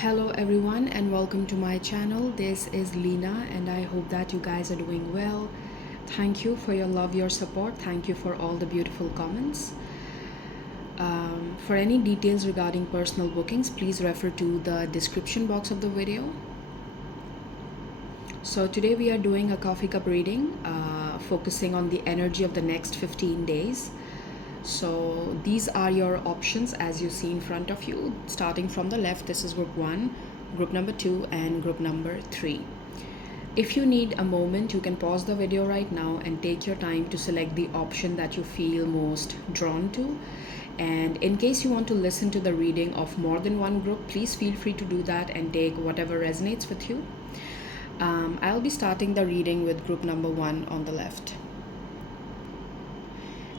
Hello everyone and welcome to my channel. This is Leena and I hope that you guys are doing well. Thank you for your love, your support. Thank you for all the beautiful comments. For any details regarding personal bookings, please refer to the description box of the video. So today we are doing a coffee cup reading, focusing on the energy of the next 15 days. So these are your options as you see in front of you. Starting from the left, this is group 1, group number 2 and group number 3. If you need a moment, you can pause the video right now and take your time to select the option that you feel most drawn to. And in case you want to listen to the reading of more than one group, please feel free to do that and take whatever resonates with you. I'll be starting the reading with group number 1 on the left.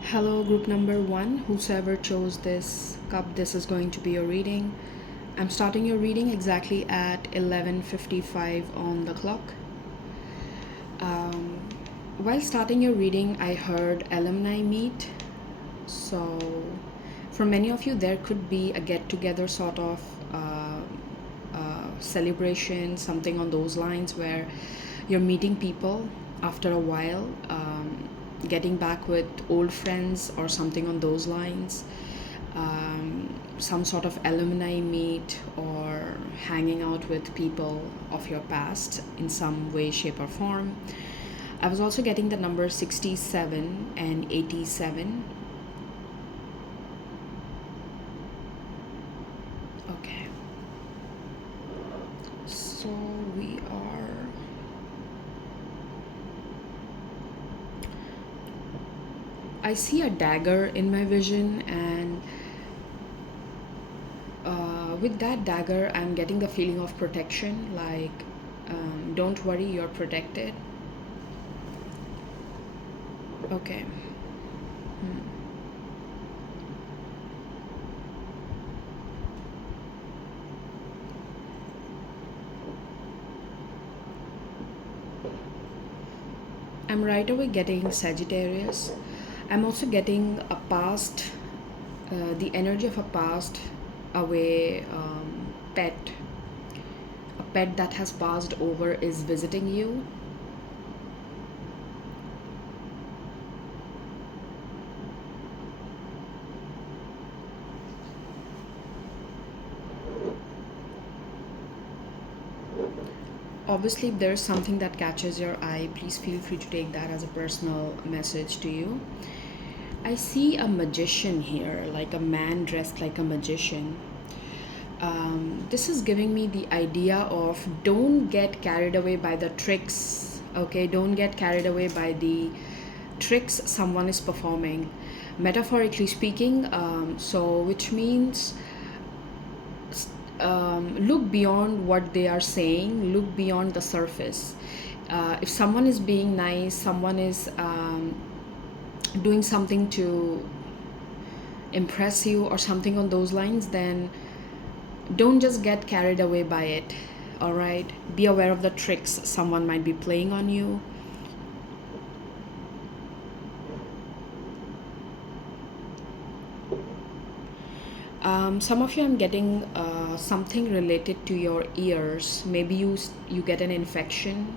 Hello group number 1, whosoever chose this cup, this is going to be your reading. I'm starting your reading exactly at 11:55 on the clock. While starting your reading, I heard alumni meet. So for many of you, there could be a get-together sort of celebration, something on those lines where you're meeting people after a while, getting back with old friends or something on those lines, some sort of alumni meet or hanging out with people of your past in some way, shape or form. I was also getting the number 67 and 87. Okay. So we are I see a dagger in my vision, and with that dagger, I'm getting the feeling of protection, like don't worry, you're protected. Okay. I'm right away getting Sagittarius. I'm also getting a past, the energy of a past away pet. A pet that has passed over is visiting you. Obviously, if there's something that catches your eye, please feel free to take that as a personal message to you. I see a magician here, like a man dressed like a magician. This is giving me the idea of don't get carried away by the tricks, okay? Don't get carried away by the tricks someone is performing, metaphorically speaking. So, which means look beyond what they are saying, look beyond the surface. If someone is being nice, someone is doing something to impress you or something on those lines, then don't just get carried away by it. All right, be aware of the tricks someone might be playing on you. Some of you, I'm getting something related to your ears. Maybe you get an infection,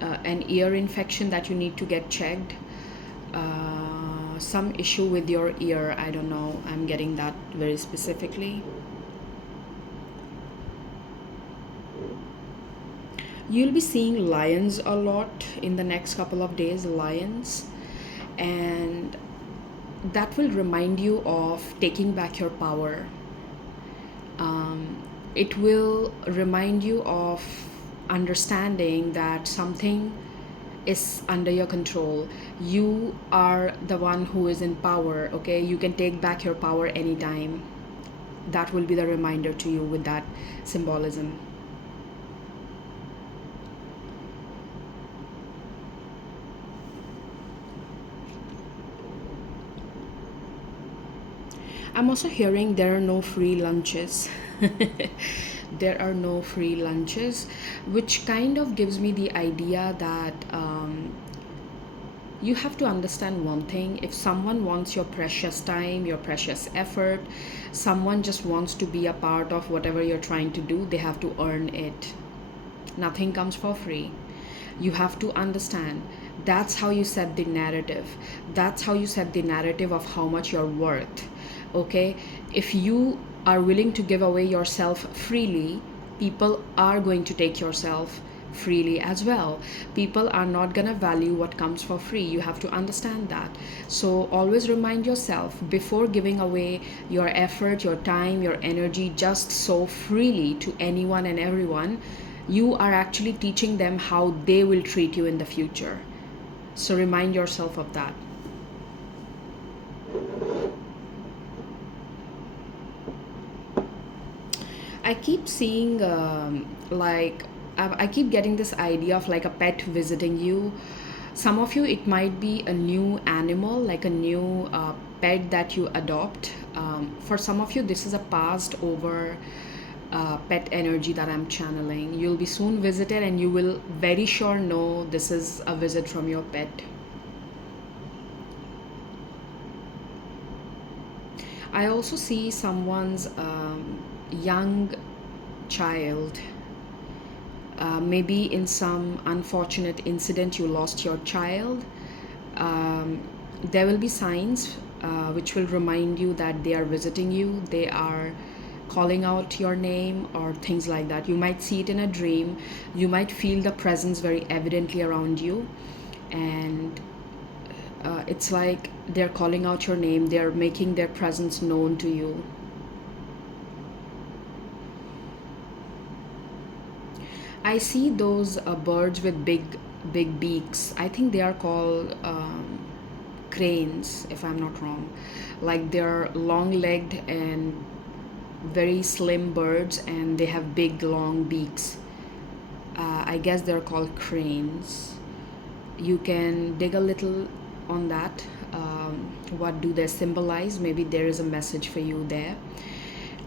an ear infection that you need to get checked. Some issue with your ear, I don't know. I'm getting that very specifically. You'll be seeing lions a lot in the next couple of days, lions, and that will remind you of taking back your power. It will remind you of understanding that something is under your control. You are the one who is in power, okay? You can take back your power anytime. That will be the reminder to you with that symbolism. I'm also hearing there are no free lunches. There are no free lunches, which kind of gives me the idea that You have to understand one thing: if someone wants your precious time, your precious effort, someone just wants to be a part of whatever you're trying to do, they have to earn it. Nothing comes for free. You have to understand, that's how you set the narrative. That's how you set the narrative of how much you're worth. Okay? If you are willing to give away yourself freely, people are going to take yourself freely as well. People are not going to value what comes for free. You have to understand that. So always remind yourself, before giving away your effort, your time, your energy just so freely to anyone and everyone, you are actually teaching them how they will treat you in the future. So remind yourself of that. I keep seeing I keep getting this idea of like a pet visiting you. Some of you, it might be a new animal, like a new pet that you adopt. For some of you, this is a passed over pet energy that I'm channeling. You'll be soon visited, and you will very sure know this is a visit from your pet. I also see someone's young child. Maybe in some unfortunate incident, you lost your child. There will be signs which will remind you that they are visiting you, they are calling out your name, or things like that. You might see it in a dream, you might feel the presence very evidently around you, and it's like they're calling out your name, they're making their presence known to you. I see those birds with big beaks. I think they are called cranes, if I'm not wrong. Like they're long-legged and very slim birds, and they have big long beaks. I guess they're called cranes. You can dig a little on that. What do they symbolize? Maybe there is a message for you there.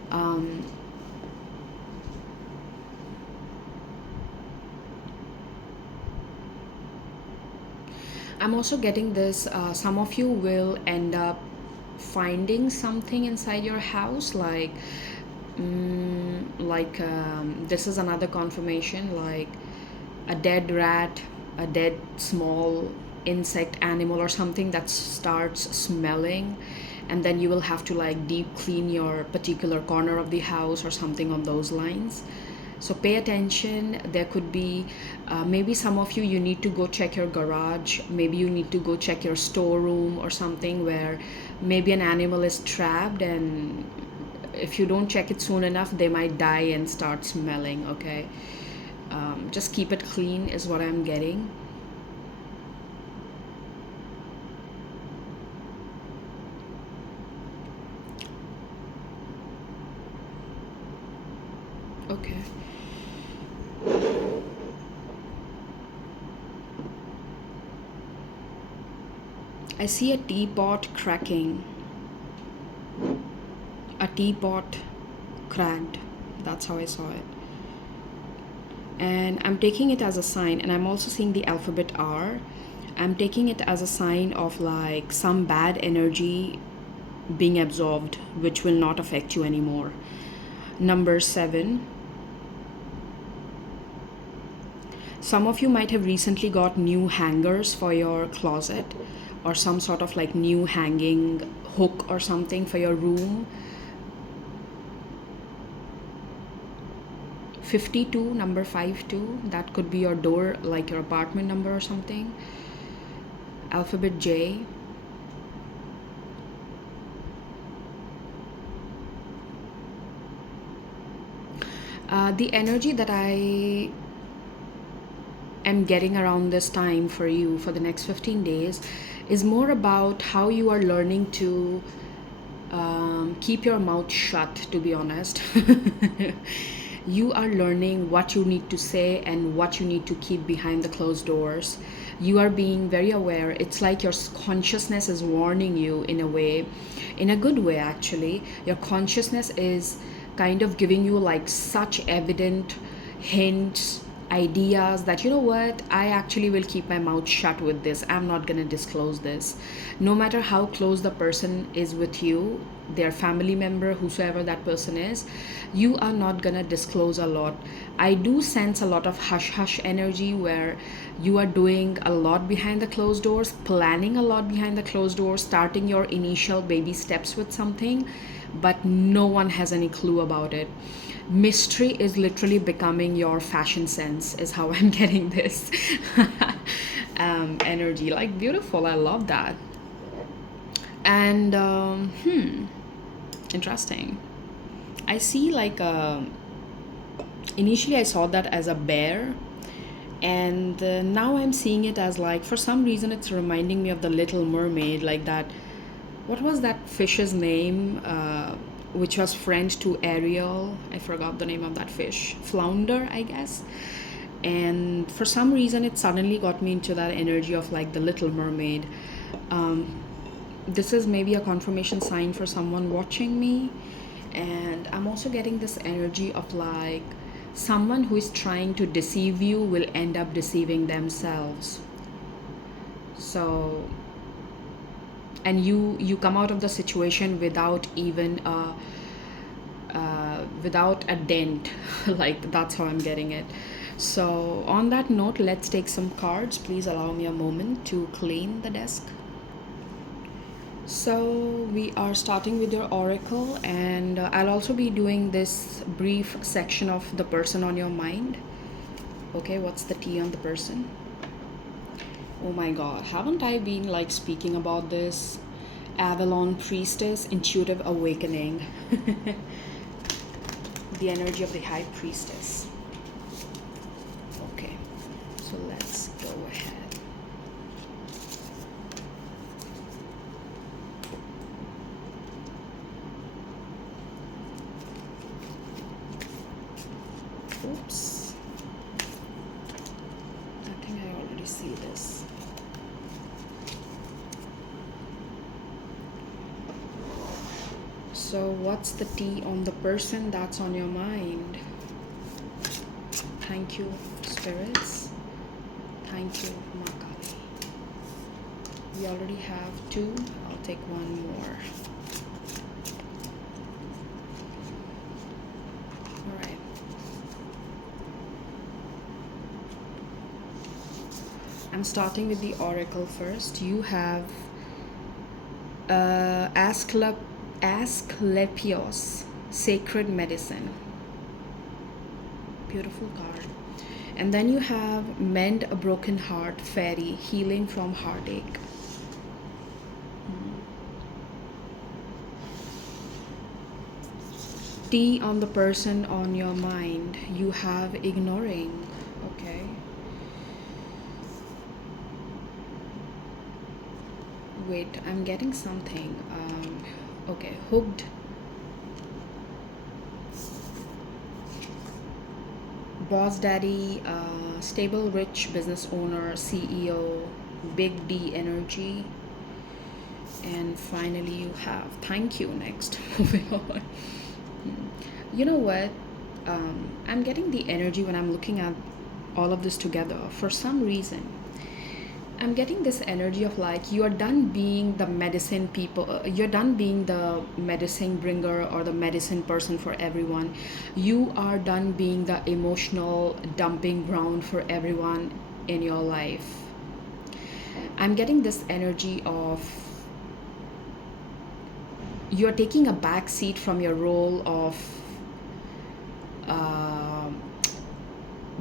Um, I'm also getting this, some of you will end up finding something inside your house, this is another confirmation, like a dead rat, a dead small insect, animal, or something that starts smelling, and then you will have to like deep clean your particular corner of the house or something on those lines. So pay attention. There could be maybe some of you, you need to go check your garage, maybe you need to go check your storeroom or something, where maybe an animal is trapped, and if you don't check it soon enough, they might die and start smelling. Okay, just keep it clean is what I'm getting. Okay. I see a teapot cracking. A teapot cracked. That's how I saw it. And I'm taking it as a sign, and I'm also seeing the alphabet R. I'm taking it as a sign of like some bad energy being absorbed, which will not affect you anymore. Number 7. Some of you might have recently got new hangers for your closet, or some sort of like new hanging hook or something for your room. 52, number 52, that could be your door, like your apartment number or something. Alphabet J. The energy that I am getting around this time for you for the next 15 days is more about how you are learning to keep your mouth shut, to be honest. You are learning what you need to say and what you need to keep behind the closed doors. You are being very aware. It's like your consciousness is warning you in a way, in a good way actually. Your consciousness is kind of giving you like such evident hints ideas that, you know what, I actually will keep my mouth shut with this. I'm not going to disclose this. No matter how close the person is with you, their family member, whosoever that person is, you are not going to disclose a lot. I do sense a lot of hush hush energy where you are doing a lot behind the closed doors, planning a lot behind the closed doors, starting your initial baby steps with something, but no one has any clue about it. Mystery is literally becoming your fashion sense, is how I'm getting this energy. Like, beautiful. I love that. And interesting. I see like initially I saw that as a bear, and now I'm seeing it as, like, for some reason it's reminding me of the Little Mermaid, like that. What was that fish's name, which was friend to Ariel? I forgot the name of that fish. Flounder, I guess. And for some reason it suddenly got me into that energy of like the Little Mermaid. um, this is maybe a confirmation sign for someone watching me. And I'm also getting this energy of like someone who is trying to deceive you will end up deceiving themselves. So, and you come out of the situation without even without a dent. Like, that's how I'm getting it. So on that note, let's take some cards. Please allow me a moment to clean the desk. So we are starting with your oracle, and I'll also be doing this brief section of the person on your mind. Okay, what's the T on the person? Oh my god, haven't I been like speaking about this? Avalon Priestess, Intuitive Awakening. The energy of the High Priestess. Okay, so let's go ahead. Oops. I think I already see this. So what's the T on the person that's on your mind? Thank you, spirits. Thank you, Makali. We already have two. I'll take one more. All right. I'm starting with the oracle first. You have Asclepios, Sacred Medicine. Beautiful card. And then you have Mend a Broken Heart, Fairy, Healing from Heartache. T on the person on your mind. You have Ignoring. Okay. Wait, I'm getting something. Okay, Hooked. Boss Daddy, stable, rich business owner, CEO, Big D energy. And finally, you have Thank You next. Moving on. You know what? I'm getting the energy when I'm looking at all of this together. For some reason, I'm getting this energy of like you're done being the medicine people, you're done being the medicine bringer or the medicine person for everyone. You are done being the emotional dumping ground for everyone in your life. I'm getting this energy of you're taking a back seat from your role of uh,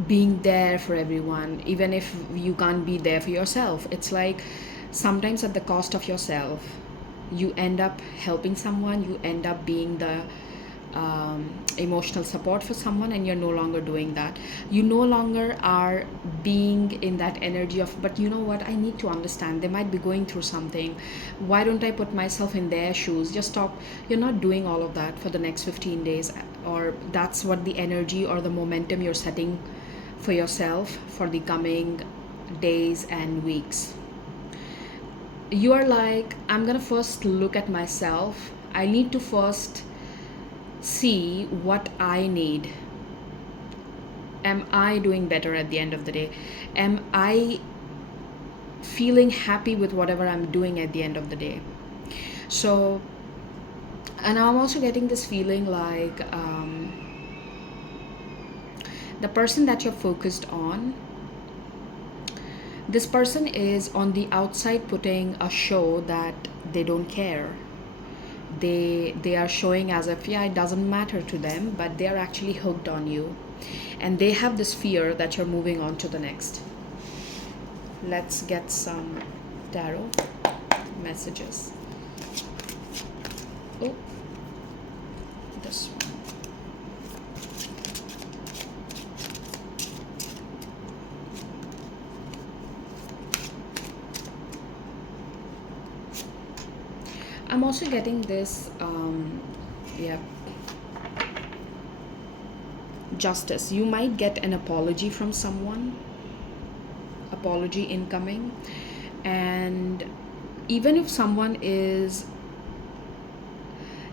being there for everyone, even if you can't be there for yourself. It's like sometimes at the cost of yourself, you end up helping someone, you end up being the emotional support for someone, and you're no longer doing that. You no longer are being in that energy of, but you know what, I need to understand, they might be going through something, why don't I put myself in their shoes? Just stop. You're not doing all of that for the next 15 days, or that's what the energy or the momentum you're setting for yourself for the coming days and weeks. You are like, I'm gonna first look at myself. I need to first see what I need. Am I doing better at the end of the day? Am I feeling happy with whatever I'm doing at the end of the day? So, and I'm also getting this feeling like the person that you're focused on, this person is on the outside putting a show that they don't care. They are showing as if, yeah, it doesn't matter to them, but they are actually hooked on you, and they have this fear that you're moving on to the next. Let's get some tarot messages. Oh, this one. I'm also getting this, yeah, justice. You might get an apology from someone, apology incoming, and even if someone is,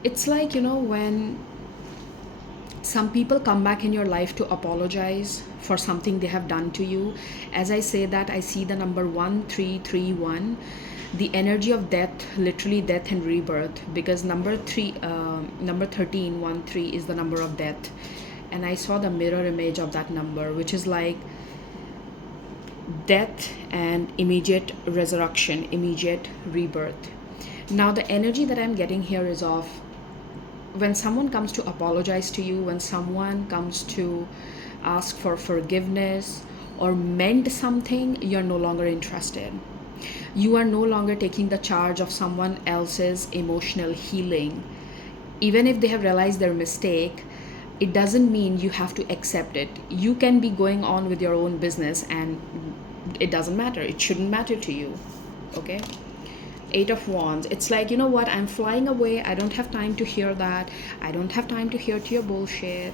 it's like, when some people come back in your life to apologize for something they have done to you. As I say that, I see the number 1331, the energy of death, literally death and rebirth, because number 1313 is the number of death, and I saw the mirror image of that number, which is like death and immediate resurrection, immediate rebirth. Now the energy that I'm getting here is of, when someone comes to apologize to you, when someone comes to ask for forgiveness or mend something, you're no longer interested. You are no longer taking the charge of someone else's emotional healing. Even if they have realized their mistake, it doesn't mean you have to accept it. You can be going on with your own business and it doesn't matter. It shouldn't matter to you. Okay? Eight of Wands. It's like, you know what? I'm flying away. I don't have time to hear that. I don't have time to hear to your bullshit.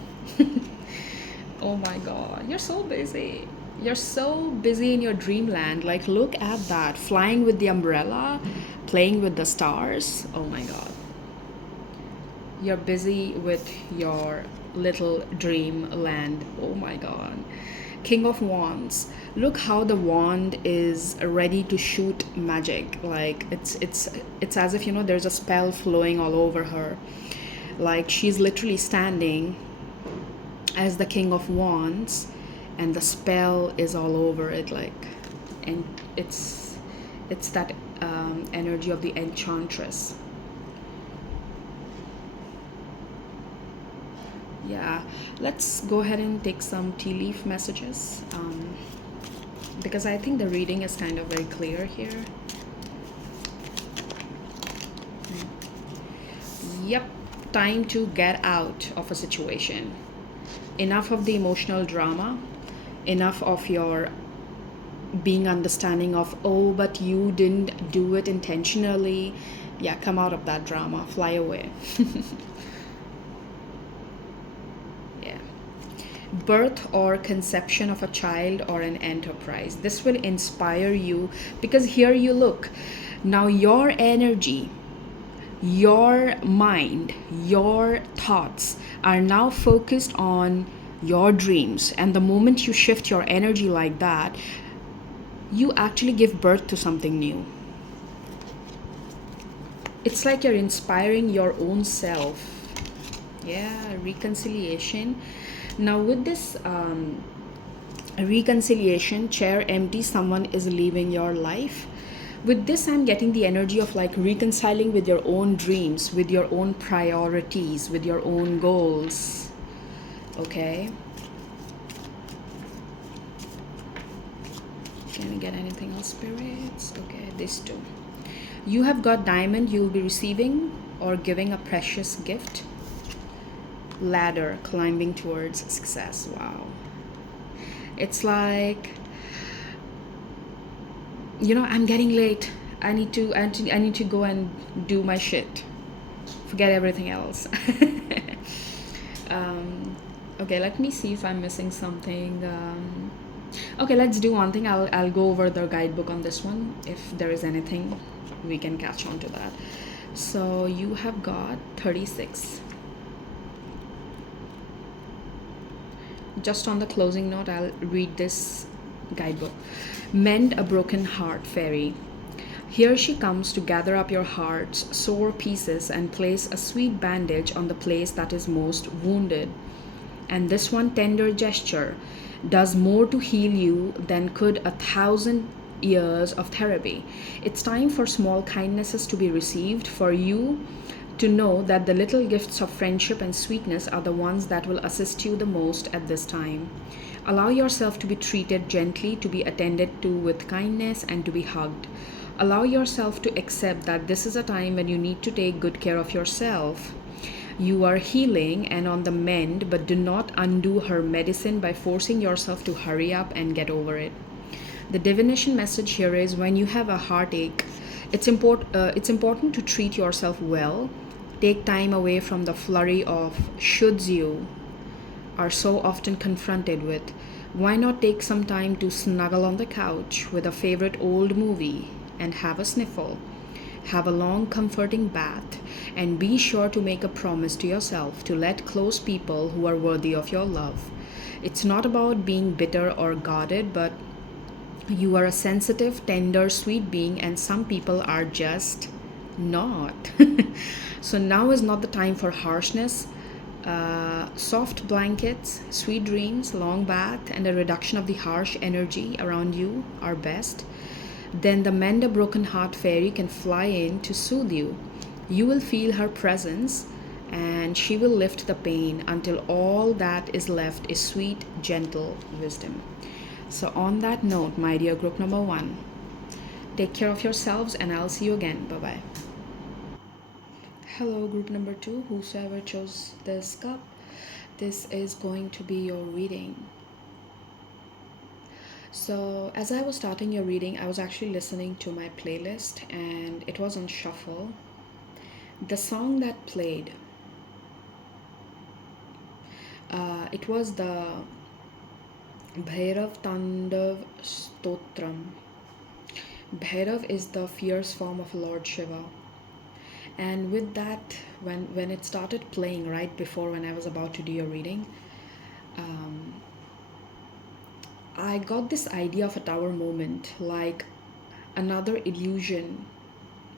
Oh my God. You're so busy. You're so busy in your dreamland. Like, look at that. Flying with the umbrella, playing with the stars. Oh my God. You're busy with your little dreamland. Oh my God. King of Wands. Look how the wand is ready to shoot magic. Like, it's as if, there's a spell flowing all over her. Like, she's literally standing as the King of Wands, and the spell is all over it. Like, and it's that energy of the enchantress. Yeah, let's go ahead and take some tea leaf messages, because I think the reading is kind of very clear here. Yep, time to get out of a situation. Enough of the emotional drama, enough of your being understanding of, oh, but you didn't do it intentionally. Yeah, come out of that drama, fly away. Birth or conception of a child or an enterprise. This will inspire you, because here you look. Now your energy, your mind, your thoughts are now focused on your dreams. And the moment you shift your energy like that, you actually give birth to something new. It's like you're inspiring your own self. Yeah, reconciliation. Now with this reconciliation, chair empty, someone is leaving your life. With this, I'm getting the energy of like reconciling with your own dreams, with your own priorities, with your own goals. Okay. Can I get anything else, spirits? Okay, these two. You have got diamond, you'll be receiving or giving a precious gift. Ladder, climbing towards success. Wow. It's like, I'm getting late. I need to go and do my shit. Forget everything else. Okay, let me see if I'm missing something. Okay, let's do one thing. I'll go over the guidebook on this one. If there is anything, we can catch on to that. So you have got 36. Just on the closing note, I'll read this guidebook. Mend a broken heart, fairy. Here she comes to gather up your heart's sore pieces and place a sweet bandage on the place that is most wounded. And this one tender gesture does more to heal you than could 1,000 years of therapy. It's time for small kindnesses to be received, for you to know that the little gifts of friendship and sweetness are the ones that will assist you the most at this time. Allow yourself to be treated gently, to be attended to with kindness, and to be hugged. Allow yourself to accept that this is a time when you need to take good care of yourself. You are healing and on the mend, but do not undo her medicine by forcing yourself to hurry up and get over it. The divination message here is when you have a heartache, it's important to treat yourself well. Take time away from the flurry of shoulds you are so often confronted with. Why not take some time to snuggle on the couch with a favorite old movie and have a sniffle? Have a long, comforting bath, and be sure to make a promise to yourself to let close people who are worthy of your love. It's not about being bitter or guarded, but you are a sensitive, tender, sweet being, and some people are just not. So now is not the time for harshness. Soft blankets, sweet dreams, long bath, and a reduction of the harsh energy around you are best. Then the Mend a Broken Heart fairy can fly in to soothe you. You will feel her presence and she will lift the pain until all that is left is sweet, gentle wisdom. So, on that note, my dear group number one, take care of yourselves and I'll see you again. Bye bye. Hello, group number two, whosoever chose this cup. This is going to be your reading. So, as I was starting your reading, I was actually listening to my playlist and it was on shuffle. The song that played, it was the Bhairav Tandav Stotram. Bhairav is the fierce form of Lord Shiva. And with that, when it started playing right before when I was about to do your reading, um, I got this idea of a tower moment, like another illusion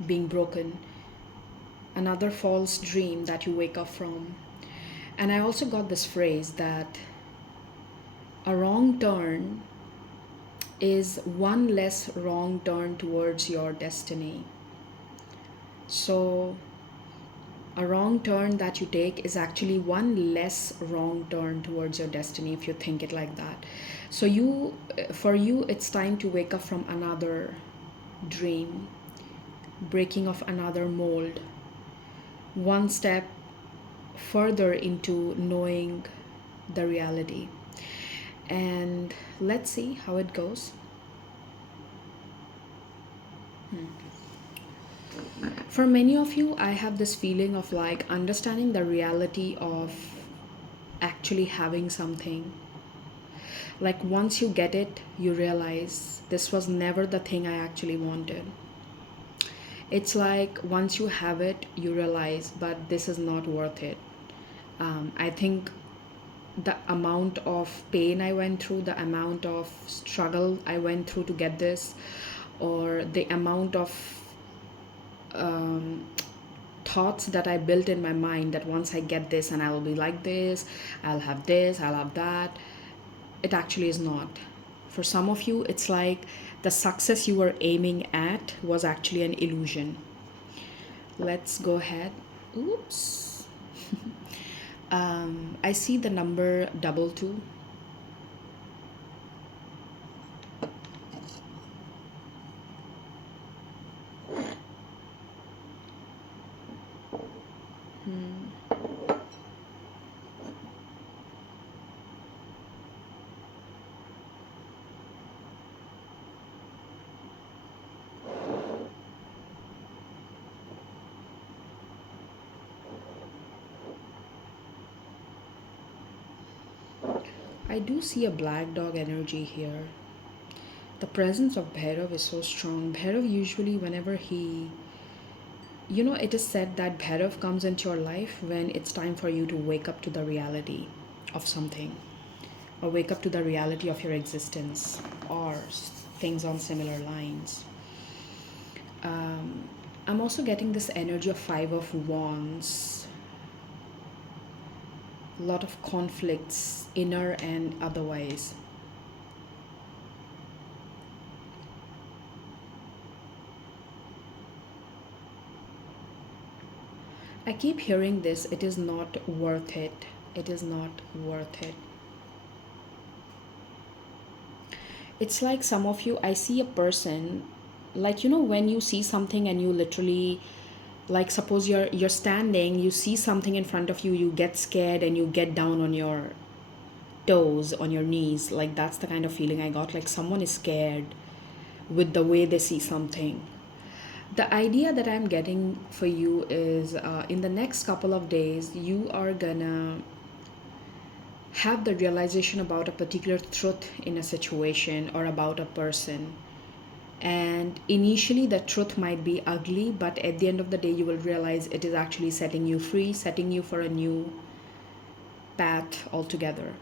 being broken, another false dream that you wake up from. And I also got this phrase that a wrong turn is one less wrong turn towards your destiny. So, a wrong turn that you take is actually one less wrong turn towards your destiny if you think it like that. So for you it's time to wake up from another dream, breaking of another mold, one step further into knowing the reality. And let's see how it goes. For many of you, I have this feeling of like understanding the reality of actually having something. Like once you get it, you realize this was never the thing I actually wanted. It's like once you have it, you realize, but this is not worth it. I think the amount of pain I went through, the amount of struggle I went through to get this, or the amount of um, thoughts that I built in my mind that once I get this and I will be like this, I'll have that. It actually is not. For some of you, it's like the success you were aiming at was actually an illusion. Let's go ahead. Oops. I see the number 22. I do see a black dog energy here. The presence of Bhairav is so strong. Bhairav usually, whenever it is said that Bhairav comes into your life when it's time for you to wake up to the reality of something. or wake up to the reality of your existence, or things on similar lines. um, I'm also getting this energy of Five of Wands, a lot of conflicts, inner and otherwise. I keep hearing this, it is not worth it. It is not worth it. It's like some of you, I see a person, like, when you see something and you literally, like, suppose you're standing, you see something in front of you, you get scared and you get down on your toes, on your knees. Like, that's the kind of feeling I got, like someone is scared with the way they see something. The idea that I'm getting for you is, in the next couple of days you are gonna have the realization about a particular truth in a situation or about a person. And initially the truth might be ugly, but at the end of the day you will realize it is actually setting you free, setting you for a new path altogether.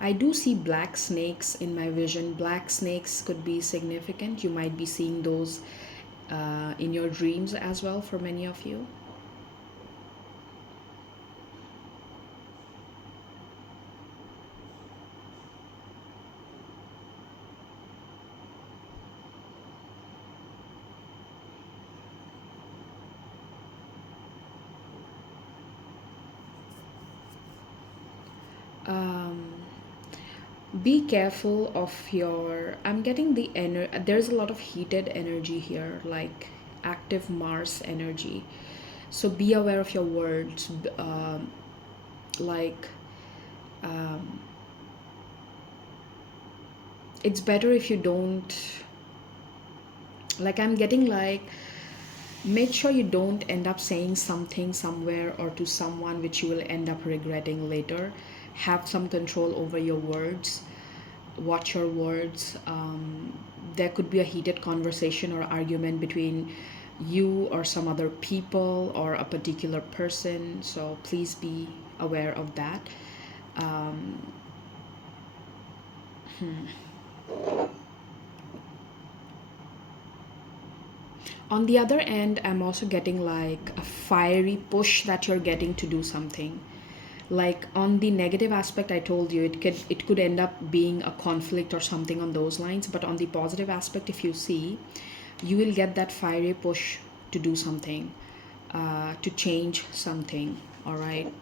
I do see black snakes in my vision. Black snakes could be significant. You might be seeing those in your dreams as well for many of you. Um, be careful of your, I'm getting the there's a lot of heated energy here, like active Mars energy. So be aware of your words. Like, um, it's better if you don't, like, I'm getting like, make sure you don't end up saying something somewhere or to someone which you will end up regretting later. Have some control over your words. Watch your words. There could be a heated conversation or argument between you or some other people or a particular person, so please be aware of that. um, on the other end, I'm also getting like a fiery push that you're getting to do something. Like, on the negative aspect, I told you it could end up being a conflict or something on those lines, but on the positive aspect, if you see, you will get that fiery push to do something, to change something. All right.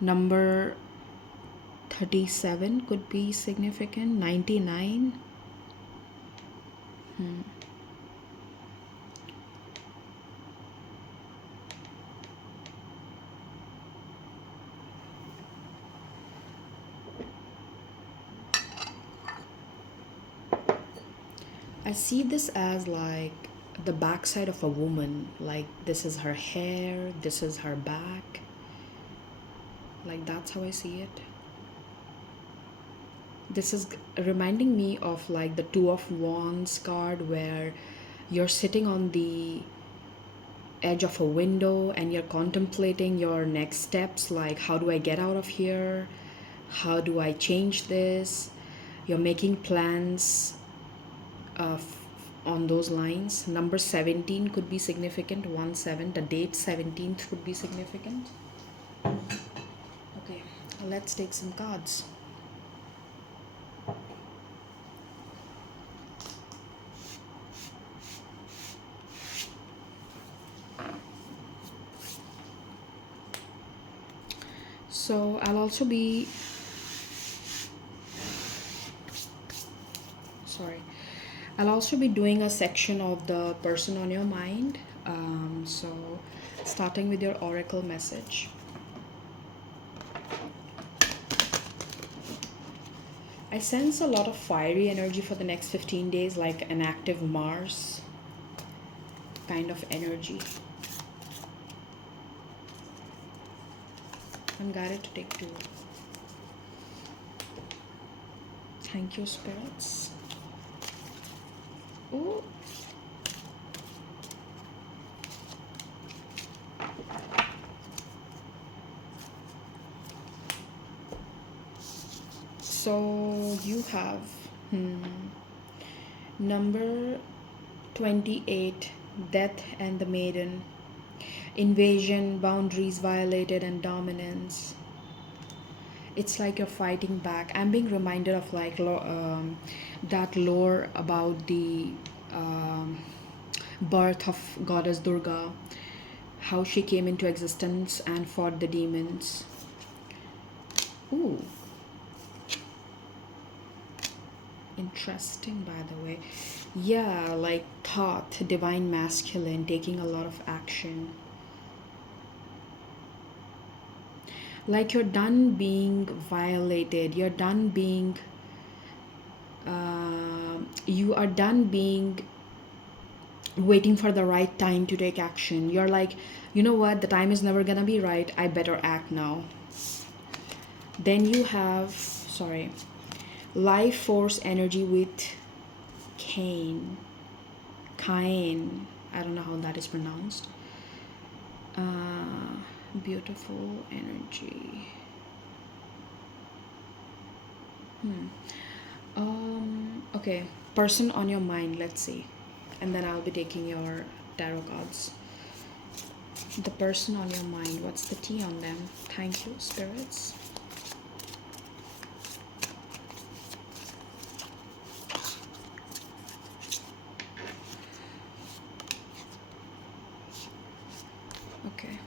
Number 37 could be significant. 99. I see this as like the backside of a woman. Like, this is her hair, this is her back. Like, that's how I see it. This is reminding me of like the Two of Wands card, where you're sitting on the edge of a window and you're contemplating your next steps, like, how do I get out of here, how do I change this. You're making plans of on those lines. Number 17 could be significant. 1 7, the date 17th could be significant. Okay, let's take some cards. So I'll also be, sorry, I'll also be doing a section of the person on your mind. So starting with your oracle message. I sense a lot of fiery energy for the next 15 days, like an active Mars kind of energy. I'm guided to take two. Thank you, spirits. Ooh. So you have number 28, death and the maiden, invasion, boundaries violated, and dominance. It's like you're fighting back. I'm being reminded of like that lore about the um, birth of goddess Durga, how she came into existence and fought the demons. Ooh, interesting, by the way. Yeah, like thought, divine masculine, taking a lot of action. Like you're done being violated, you're done being you are done being waiting for the right time to take action. You're like, you know what, the time is never gonna be right, I better act now. Then you have, sorry, life force energy with Cain. Cain. I don't know how that is pronounced. Beautiful energy. Okay, person on your mind, let's see. And then I'll be taking your tarot cards. The person on your mind, what's the T on them? Thank you, spirits. Okay.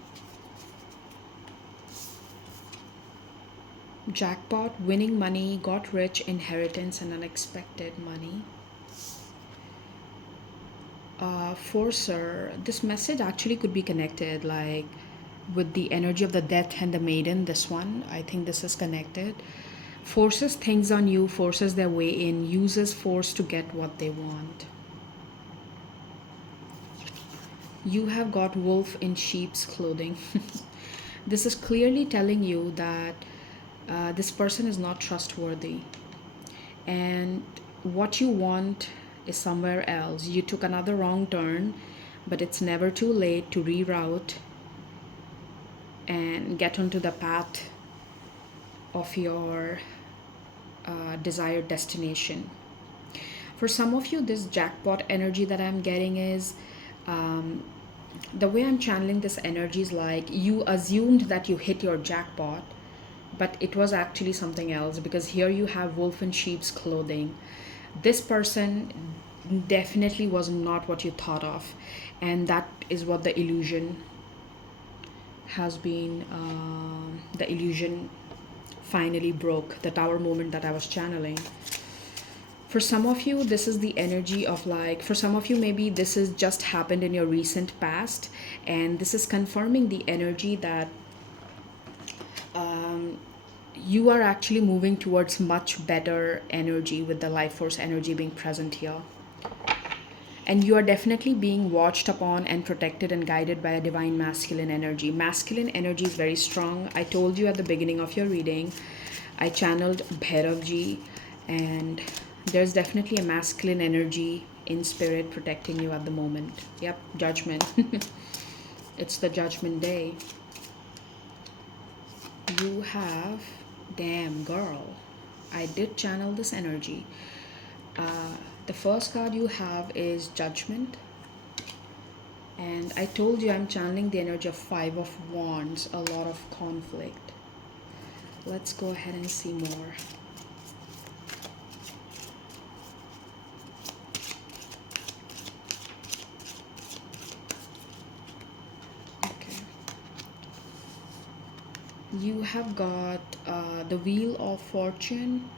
Jackpot, winning money, got rich, inheritance, and unexpected money. Forcer, this message actually could be connected like with the energy of the death and the maiden. This one, I think this is connected. Forces things on you, forces their way in, uses force to get what they want. You have got wolf in sheep's clothing. This is clearly telling you that this person is not trustworthy, and what you want is somewhere else. You took another wrong turn, but it's never too late to reroute and get onto the path of your desired destination. For some of you, this jackpot energy that I'm getting is the way I'm channeling this energy is like you assumed that you hit your jackpot, but it was actually something else, because here you have wolf in sheep's clothing. This person definitely was not what you thought of, and that is what the illusion has been. The illusion finally broke, the tower moment that I was channeling. For some of you, this is the energy of like, for some of you, maybe this has just happened in your recent past, and this is confirming the energy that you are actually moving towards much better energy with the life force energy being present here. And you are definitely being watched upon and protected and guided by a divine masculine energy. Masculine energy is very strong. I told you at the beginning of your reading, I channeled Bhairavji, and there's definitely a masculine energy in spirit protecting you at the moment. Yep, judgment. It's the judgment day. You have, damn girl, I did channel this energy. The first card you have is Judgment, and I told you I'm channeling the energy of Five of Wands, a lot of conflict. Let's go ahead and see more. You have got the Wheel of Fortune,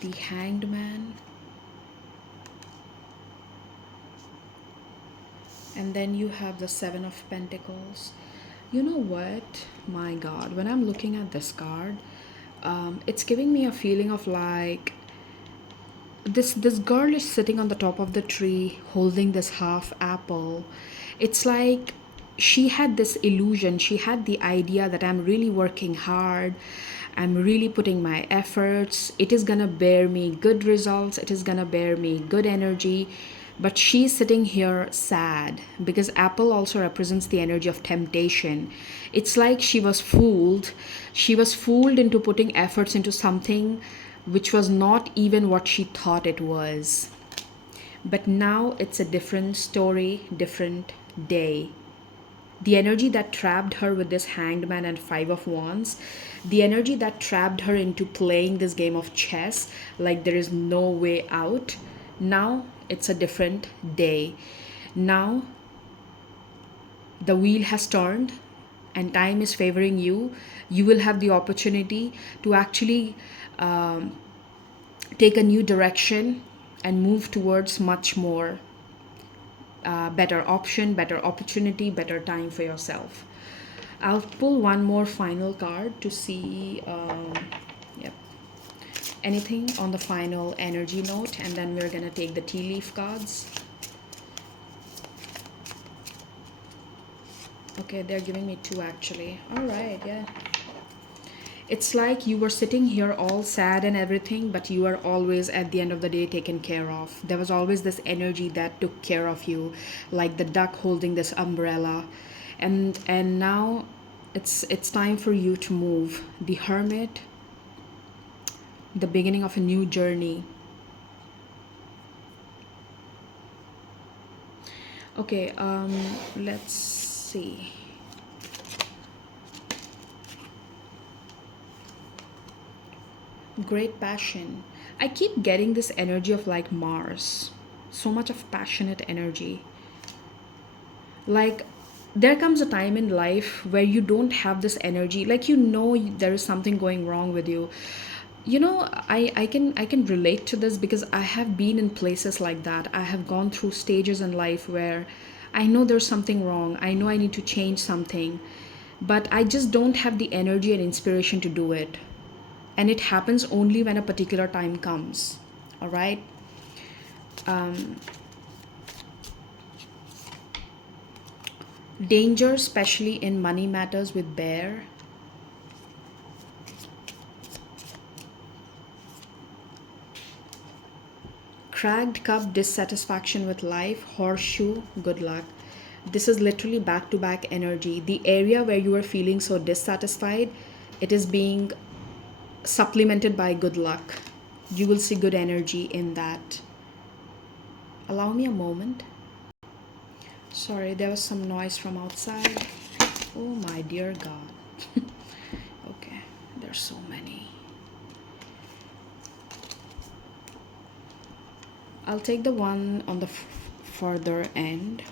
the Hanged Man, and then you have the Seven of Pentacles. You know what? My God, when I'm looking at this card, it's giving me a feeling of like this girl is sitting on the top of the tree holding this half apple. It's like she had this illusion, she had the idea that I'm really working hard, I'm really putting my efforts, it is gonna bear me good results, it is gonna bear me good energy. but she's sitting here sad because apple also represents the energy of temptation. It's like she was fooled into putting efforts into something which was not even what she thought it was. But now it's a different story, different day. The energy that trapped her with this hanged man and five of wands, the energy that trapped her into playing this game of chess like there is no way out, now it's a different day. Now the wheel has turned and time is favoring you. You will have the opportunity to actually um, take a new direction and move towards much more better option, better opportunity, better time for yourself. I'll pull one more final card to see yep, anything on the final energy note, and then we're gonna take the tea leaf cards. Okay, they're giving me two actually. All right, yeah. It's like you were sitting here all sad and everything, but you are always at the end of the day taken care of. There was always this energy that took care of you, like the duck holding this umbrella. And now it's time for you to move. The Hermit, the beginning of a new journey. Okay, let's see. Great passion. I keep getting this energy of like Mars. So much of passionate energy. Like there comes a time in life where you don't have this energy, like there is something going wrong with you. I can relate to this because I have been in places like that. I have gone through stages in life where I know there's something wrong. I know I need to change something, but I just don't have the energy and inspiration to do it. And it happens only when a particular time comes. All right. Danger, especially in money matters with Bear. Cracked cup, dissatisfaction with life. Horseshoe, good luck. This is literally back to back energy. The area where you are feeling so dissatisfied, it is being supplemented by good luck. You will see good energy in that. Allow me a moment. Sorry, there was some noise from outside. Oh my dear God. Okay, there's so many. I'll take the one on the further end.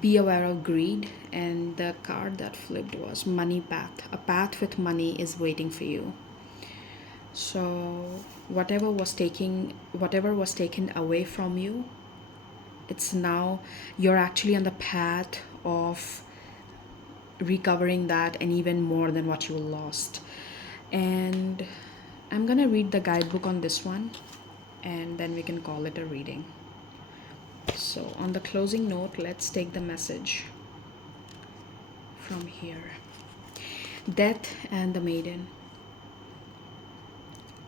Be aware of greed, and the card that flipped was money path. A path with money is waiting for you. So whatever was taken away from you, it's now you're actually on the path of recovering that and even more than what you lost. And I'm gonna read the guidebook on this one, and then we can call it a reading. So on the closing note, let's take the message from here. Death and the Maiden.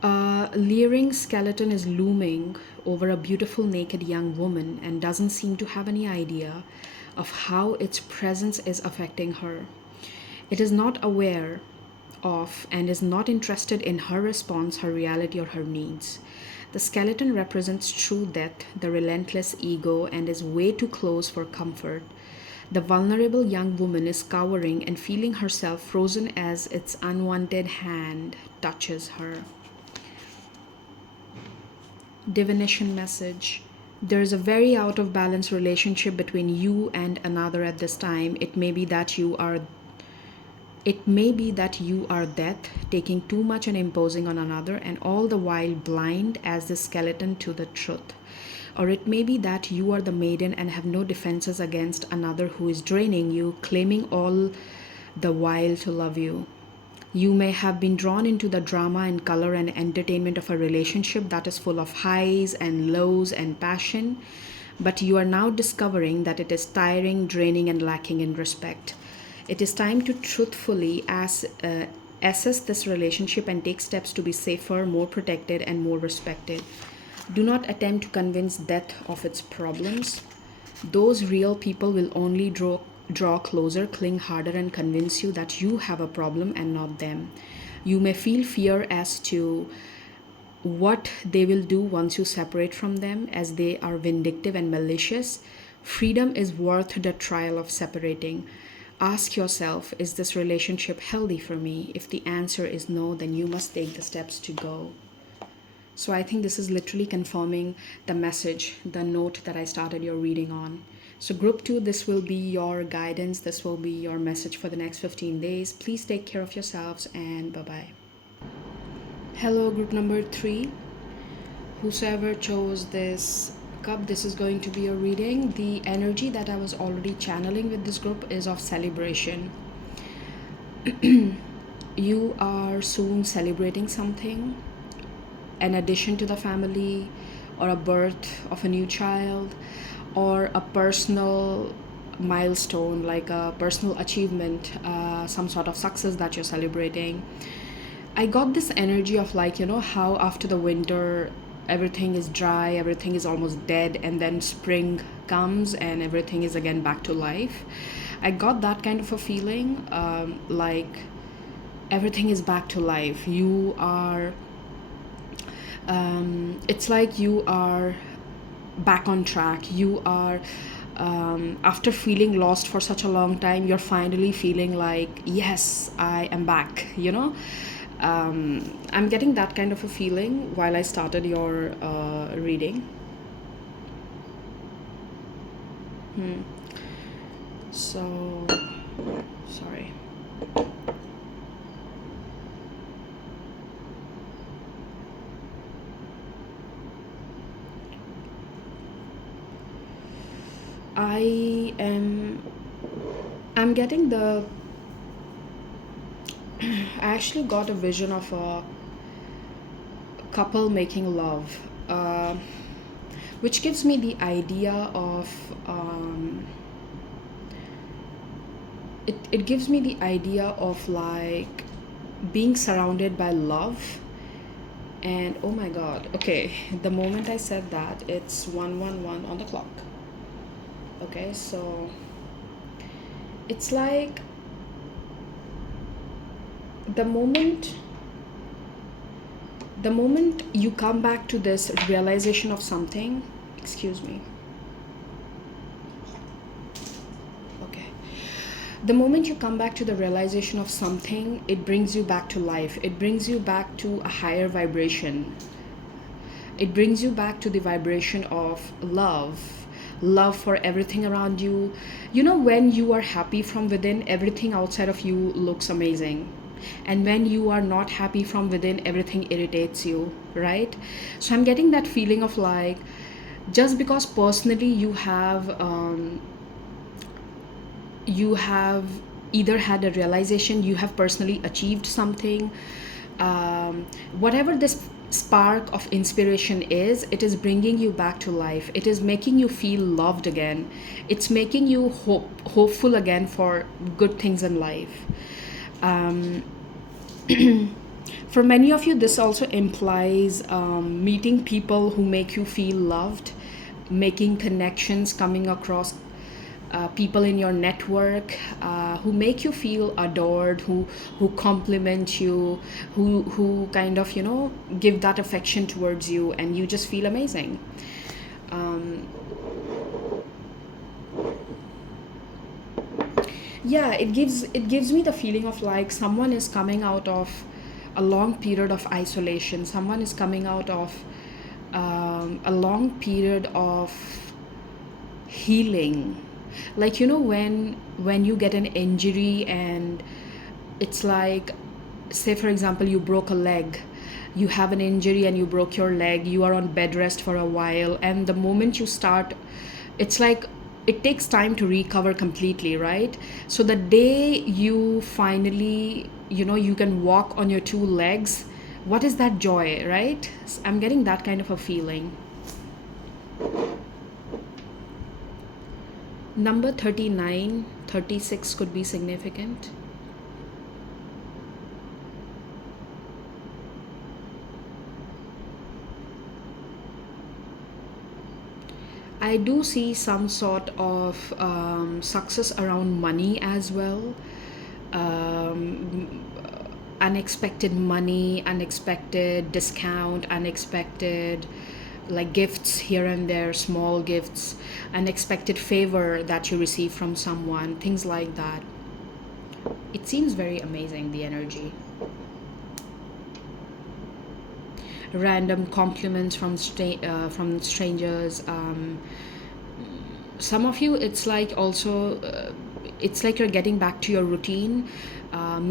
A leering skeleton is looming over a beautiful naked young woman and doesn't seem to have any idea of how its presence is affecting her. It is not aware of and is not interested in her response, her reality, or her needs. The skeleton represents true death, the relentless ego, and is way too close for comfort. The vulnerable young woman is cowering and feeling herself frozen as its unwanted hand touches her. Divination message. There is a very out of balance relationship between you and another at this time. It may be that you are death, taking too much and imposing on another, and all the while blind as the skeleton to the truth. Or it may be that you are the maiden and have no defenses against another who is draining you, claiming all the while to love you. You may have been drawn into the drama and color and entertainment of a relationship that is full of highs and lows and passion, but you are now discovering that it is tiring, draining, and lacking in respect. It is time to truthfully assess this relationship and take steps to be safer, more protected, and more respected. Do not attempt to convince death of its problems. Those real people will only draw closer, cling harder, and convince you that you have a problem and not them. You may feel fear as to what they will do once you separate from them, as they are vindictive and malicious. Freedom is worth the trial of separating. Ask yourself, is this relationship healthy for me? If the answer is no, then you must take the steps to go. So I think this is literally confirming the message, the note that I started your reading on. So group 2, this will be your guidance. This will be your message for the next 15 days. Please take care of yourselves and bye-bye. Hello, group number 3. Whosoever chose this cup, this is going to be a reading. The energy that I was already channeling with this group is of celebration. You are soon celebrating something, an addition to the family, or a birth of a new child, or a personal milestone, like a personal achievement, some sort of success that you're celebrating. I got this energy of, like, you know how after the winter everything is dry, everything is almost dead, and then spring comes and everything is again back to life. I got that kind of a feeling, like everything is back to life. You are it's like you are back on track. You are, after feeling lost for such a long time, you're finally feeling like, yes, I am back, I'm getting that kind of a feeling while I started your reading. So, sorry. I am I'm getting the I actually got a vision of a couple making love, which gives me the idea of, it gives me the idea of, like, being surrounded by love. And oh my god, okay, the moment I said that, it's 111 on the clock. Okay, so it's like the moment you come back to this realization of something, excuse me, okay, the moment you come back to the realization of something, it brings you back to life. It brings you back to a higher vibration. It brings you back to the vibration of love for everything around you. When you are happy from within, everything outside of you looks amazing. And when you are not happy from within, everything irritates you, right? So I'm getting that feeling of, like, just because personally you have either had a realization, you have personally achieved something, whatever this spark of inspiration is, it is bringing you back to life. It is making you feel loved again. It's making you hopeful again for good things in life. For many of you, this also implies meeting people who make you feel loved, making connections, coming across people in your network who make you feel adored, who compliment you, who kind of give that affection towards you, and you just feel amazing. Yeah, it gives me the feeling of, like, someone is coming out of a long period of isolation. Someone is coming out of a long period of healing. Like, when you get an injury, and it's like, say for example, you broke a leg. You have an injury and you broke your leg, you are on bed rest for a while, and the moment you start, it's like it takes time to recover completely, right? So the day you finally, you can walk on your two legs, what is that joy, right? I'm getting that kind of a feeling. Number 39, 36 could be significant. I do see some sort of success around money as well. um, Unexpected money, unexpected discount, unexpected like gifts here and there, small gifts, unexpected favor that you receive from someone, things like that. It seems very amazing, the energy. Random compliments from from strangers. Some of you, it's like also it's like you're getting back to your routine.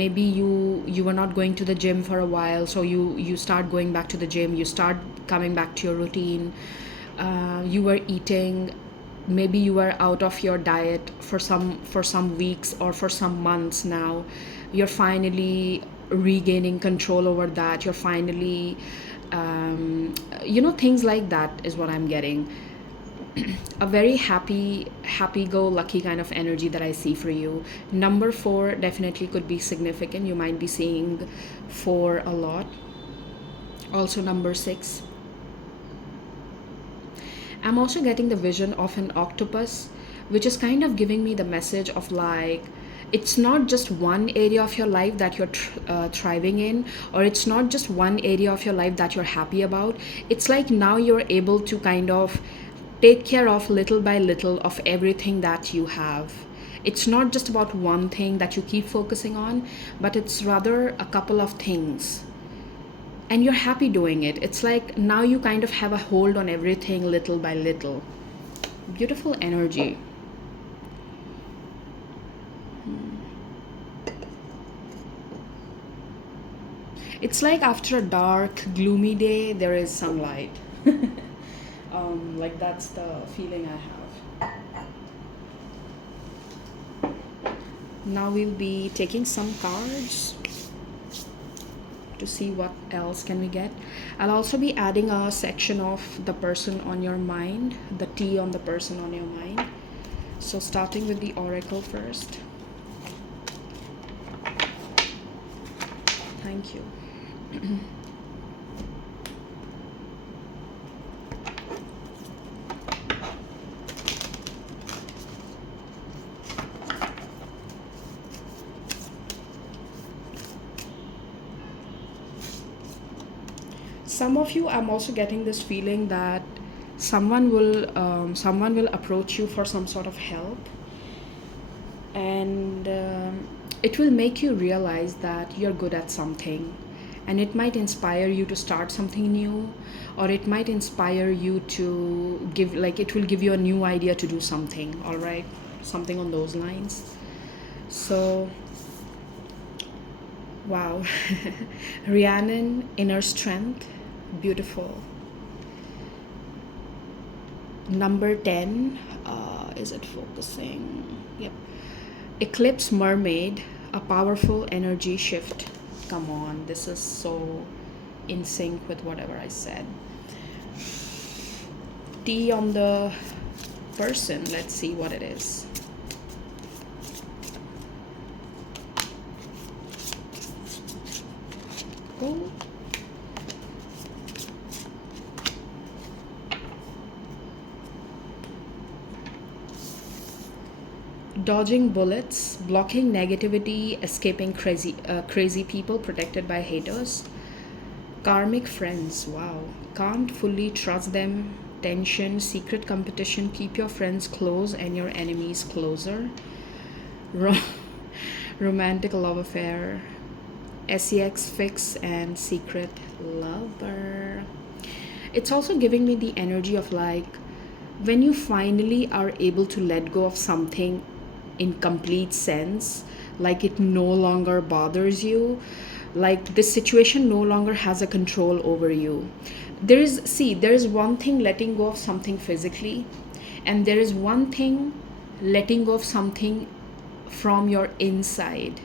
Maybe you were not going to the gym for a while, so you start going back to the gym, you start coming back to your routine. You were eating, maybe you were out of your diet for some weeks or for some months. Now you're finally regaining control over that. You're finally things like that is what I'm getting. A very happy go lucky kind of energy that I see for you. Number 4 definitely could be significant. You might be seeing 4 a lot. Also number 6. I'm also getting the vision of an octopus, which is kind of giving me the message of like, it's not just one area of your life that you're thriving in, or it's not just one area of your life that you're happy about. It's like now you're able to kind of take care of little by little of everything that you have. It's not just about one thing that you keep focusing on, but it's rather a couple of things. And you're happy doing it. It's like now you kind of have a hold on everything little by little. Beautiful energy. It's like after a dark, gloomy day, there is sunlight. Like that's the feeling I have. Now we'll be taking some cards to see what else can we get. I'll also be adding a section of the person on your mind, the T on the person on your mind. So starting with the oracle first. Thank you. Some of you, I'm also getting this feeling that someone will approach you for some sort of help, and it will make you realize that you're good at something, and it might inspire you to start something new, or it might inspire you to give, like it will give you a new idea to do something. All right, something on those lines. So wow. Rhiannon, inner strength, beautiful. Number 10, is it focusing? Yep. Eclipse mermaid, a powerful energy shift. Come on, this is so in sync with whatever I said. T on the person, let's see what it is. Go. Dodging bullets, blocking negativity, escaping crazy people, protected by haters. Karmic friends, wow. Can't fully trust them. Tension, secret competition, keep your friends close and your enemies closer. Ro- Romantic love affair, sex fix, and secret lover. It's also giving me the energy of like when you finally are able to let go of something in complete sense, like it no longer bothers you, like this situation no longer has a control over you. There is one thing letting go of something physically, and there is one thing letting go of something from your inside.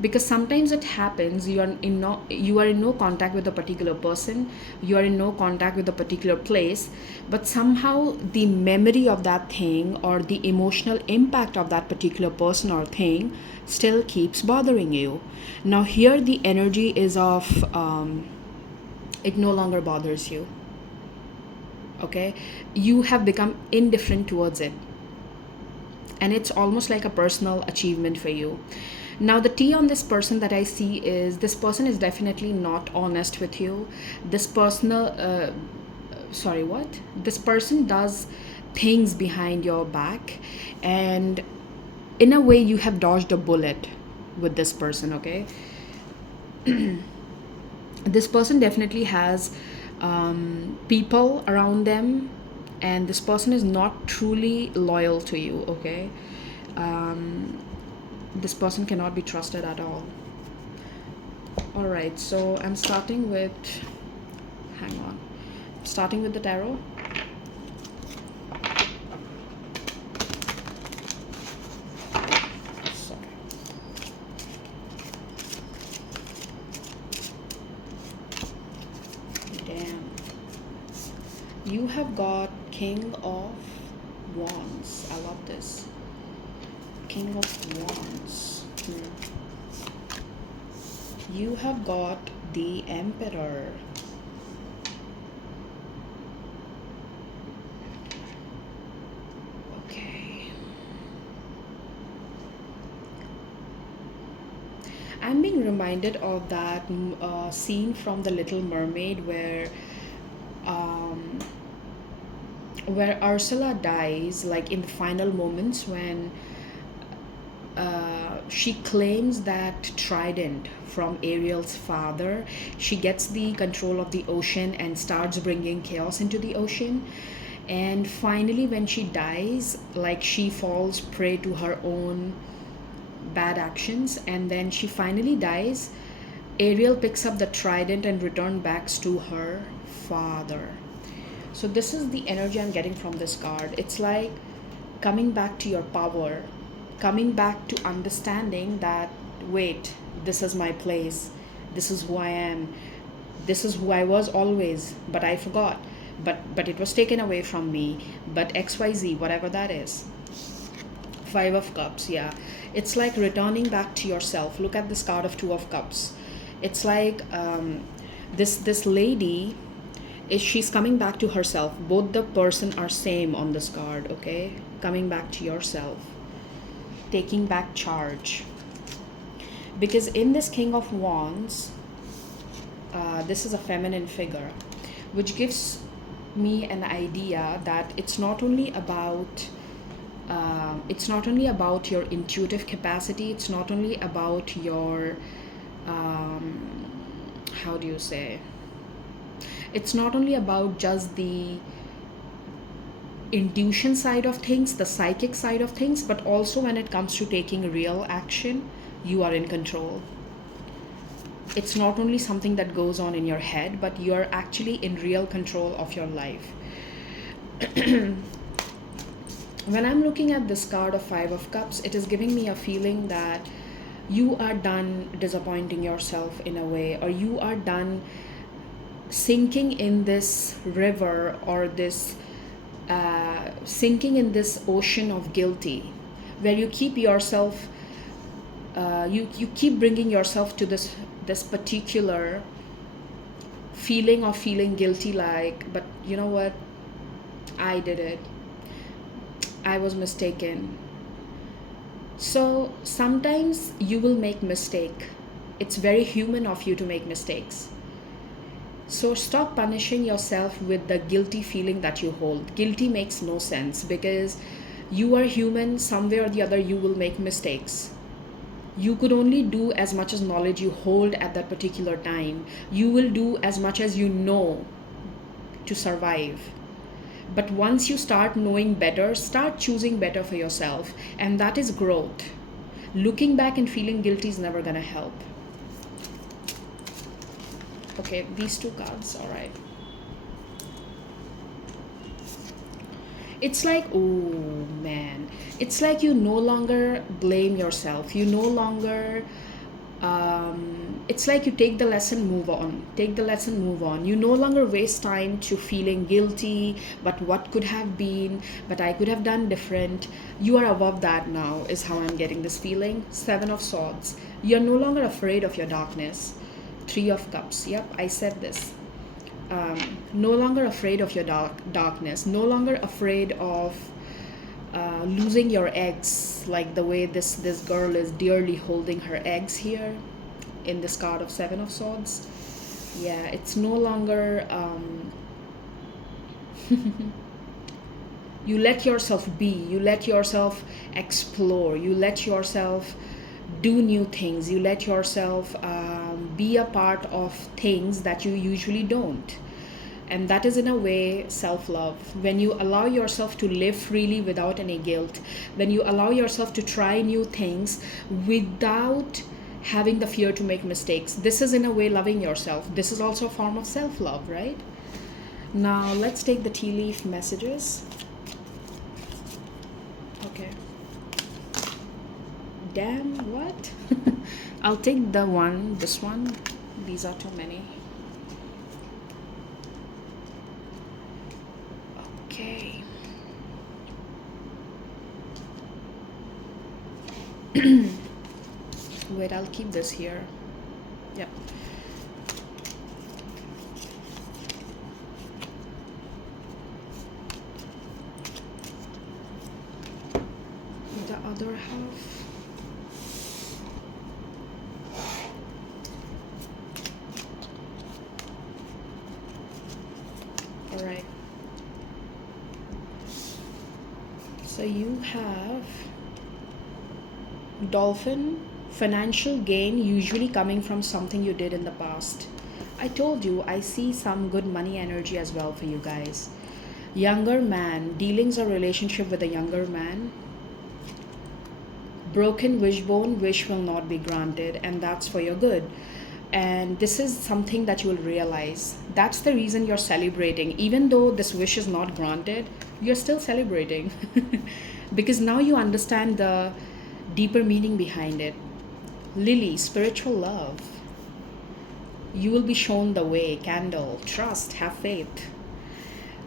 Because sometimes it happens, you are in no contact with a particular person, you are in no contact with a particular place, but somehow the memory of that thing or the emotional impact of that particular person or thing still keeps bothering you. Now here the energy is of it no longer bothers you. okay? You have become indifferent towards it, and it's almost like a personal achievement for you. Now, the T on this person that I see is, this person is definitely not honest with you. This personal sorry, what, this person does things behind your back, and in a way you have dodged a bullet with this person, okay? This person definitely has people around them, and this person is not truly loyal to you, okay? This person cannot be trusted at all. All right, so I'm starting with, hang on, starting with the tarot. Sorry. Damn. You have got King of Wands. I love this. King of Wands. You have got the Emperor. Okay. I'm being reminded of that scene from The Little Mermaid um, where Ursula dies, like in the final moments when she claims that trident from Ariel's father. She gets the control of the ocean and starts bringing chaos into the ocean. And finally, when she dies, like she falls prey to her own bad actions, and then she finally dies. Ariel picks up the trident and returns back to her father. So this is the energy I'm getting from this card. It's like coming back to your power, coming back to understanding that, wait, this is my place, this is who I am, this is who I was always, but I forgot, but it was taken away from me, but XYZ, whatever that is. Five of Cups, yeah. It's like returning back to yourself. Look at this card of Two of Cups. It's like this lady is, she's coming back to herself. Both the person are same on this card, okay? Coming back to yourself, taking back charge. Because in this King of Wands, this is a feminine figure, which gives me an idea that it's not only about your intuitive capacity. It's not only about your how do you say, it's not only about just the intuition side of things, the psychic side of things, but also when it comes to taking real action, you are in control. It's not only something that goes on in your head, but you're actually in real control of your life. When I'm looking at this card of Five of Cups, it is giving me a feeling that you are done disappointing yourself in a way, or you are done sinking in this river, or this sinking in this ocean of guilty, where you keep yourself you keep bringing yourself to this particular feeling of feeling guilty, like, but you know what, I did it, I was mistaken. So sometimes you will make mistake. It's very human of you to make mistakes. So stop punishing yourself with the guilty feeling that you hold. Guilty makes no sense, because you are human. Somewhere or the other you will make mistakes. You could only do as much as knowledge you hold at that particular time. You will do as much as you know to survive. But once you start knowing better, start choosing better for yourself, and that is growth. Looking back and feeling guilty is never gonna help. Okay, these two cards, all right. It's like, oh man, it's like you no longer blame yourself. You no longer it's like you take the lesson, move on. Take the lesson, move on. You no longer waste time to feeling guilty, but what could have been, but I could have done different. You are above that now, is how I'm getting this feeling. Seven of Swords. You're no longer afraid of your darkness. Three of Cups. Yep, I said this. no longer afraid of your darkness, no longer afraid of losing your eggs, like the way this girl is dearly holding her eggs here in this card of Seven of Swords. Yeah, it's no longer you let yourself be, you let yourself explore, you let yourself do new things, you let yourself be a part of things that you usually don't. And that is, in a way, self love. When you allow yourself to live freely without any guilt, when you allow yourself to try new things without having the fear to make mistakes, this is, in a way, loving yourself. This is also a form of self love, right? Now, let's take the tea leaf messages. Okay. Damn, what? I'll take this one. These are too many. Okay. Wait, I'll keep this here. Yep. The other half. All right. So you have dolphin, financial gain usually coming from something you did in the past. I told you, I see some good money energy as well for you guys. Younger man, dealings or relationship with a younger man. Broken wishbone, wish will not be granted, and that's for your good. And this is something that you will realize. That's the reason you're celebrating. Even though this wish is not granted, you're still celebrating. Because now you understand the deeper meaning behind it. Lily, spiritual love. You will be shown the way. Candle, trust, have faith.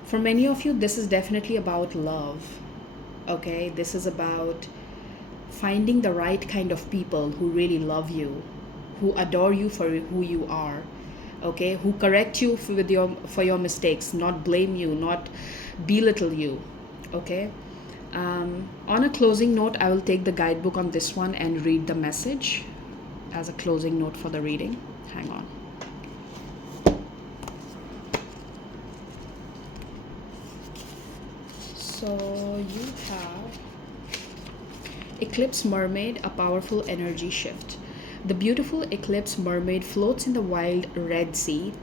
For many of you, this is definitely about love. Okay, this is about finding the right kind of people who really love you, who adore you for who you are, okay, who correct you for your mistakes, not blame you, not belittle you, okay. On a closing note, I will take the guidebook on this one and read the message as a closing note for the reading. Hang on. So you have Eclipse Mermaid, a powerful energy shift. The beautiful eclipse mermaid floats in the wild Red Sea,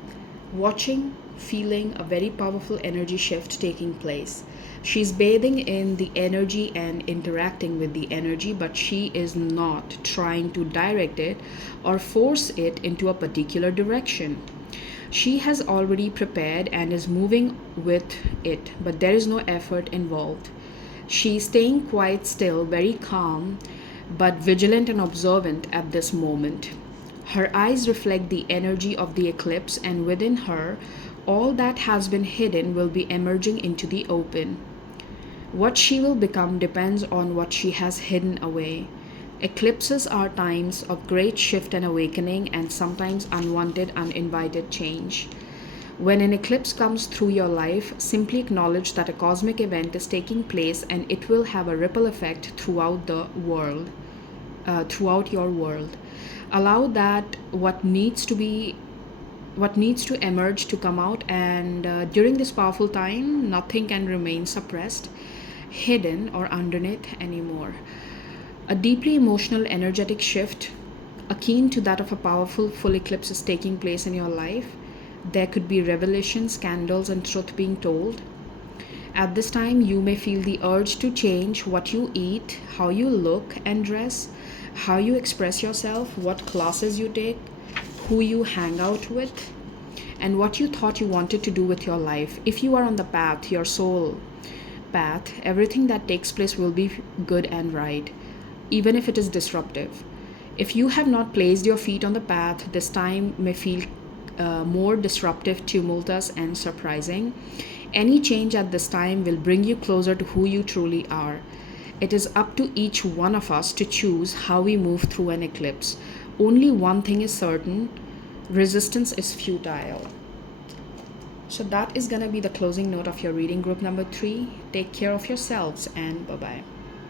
watching, feeling a very powerful energy shift taking place. She's bathing in the energy and interacting with the energy, but she is not trying to direct it or force it into a particular direction. She has already prepared and is moving with it, but there is no effort involved. She is staying quite still, very calm, but vigilant and observant at this moment. Her eyes reflect the energy of the eclipse, and within her, all that has been hidden will be emerging into the open. What she will become depends on what she has hidden away. Eclipses are times of great shift and awakening, and sometimes unwanted, uninvited change. When an eclipse comes through your life, simply acknowledge that a cosmic event is taking place, and it will have a ripple effect throughout the world, throughout your world. Allow that what needs to emerge to come out, and during this powerful time, nothing can remain suppressed, hidden, or underneath anymore. A deeply emotional, energetic shift, akin to that of a powerful full eclipse, is taking place in your life. There could be revelations, scandals, and truth being told. At this time, you may feel the urge to change what you eat, how you look and dress, how you express yourself, what classes you take, who you hang out with, and what you thought you wanted to do with your life. If you are on the path, your soul path, everything that takes place will be good and right, even if it is disruptive. If you have not placed your feet on the path, this time may feel more disruptive, tumultuous, and surprising. Any change at this time will bring you closer to who you truly are. It is up to each one of us to choose how we move through an eclipse. Only one thing is certain: resistance is futile. So that is going to be the closing note of your reading group number 3. Take care of yourselves and bye bye.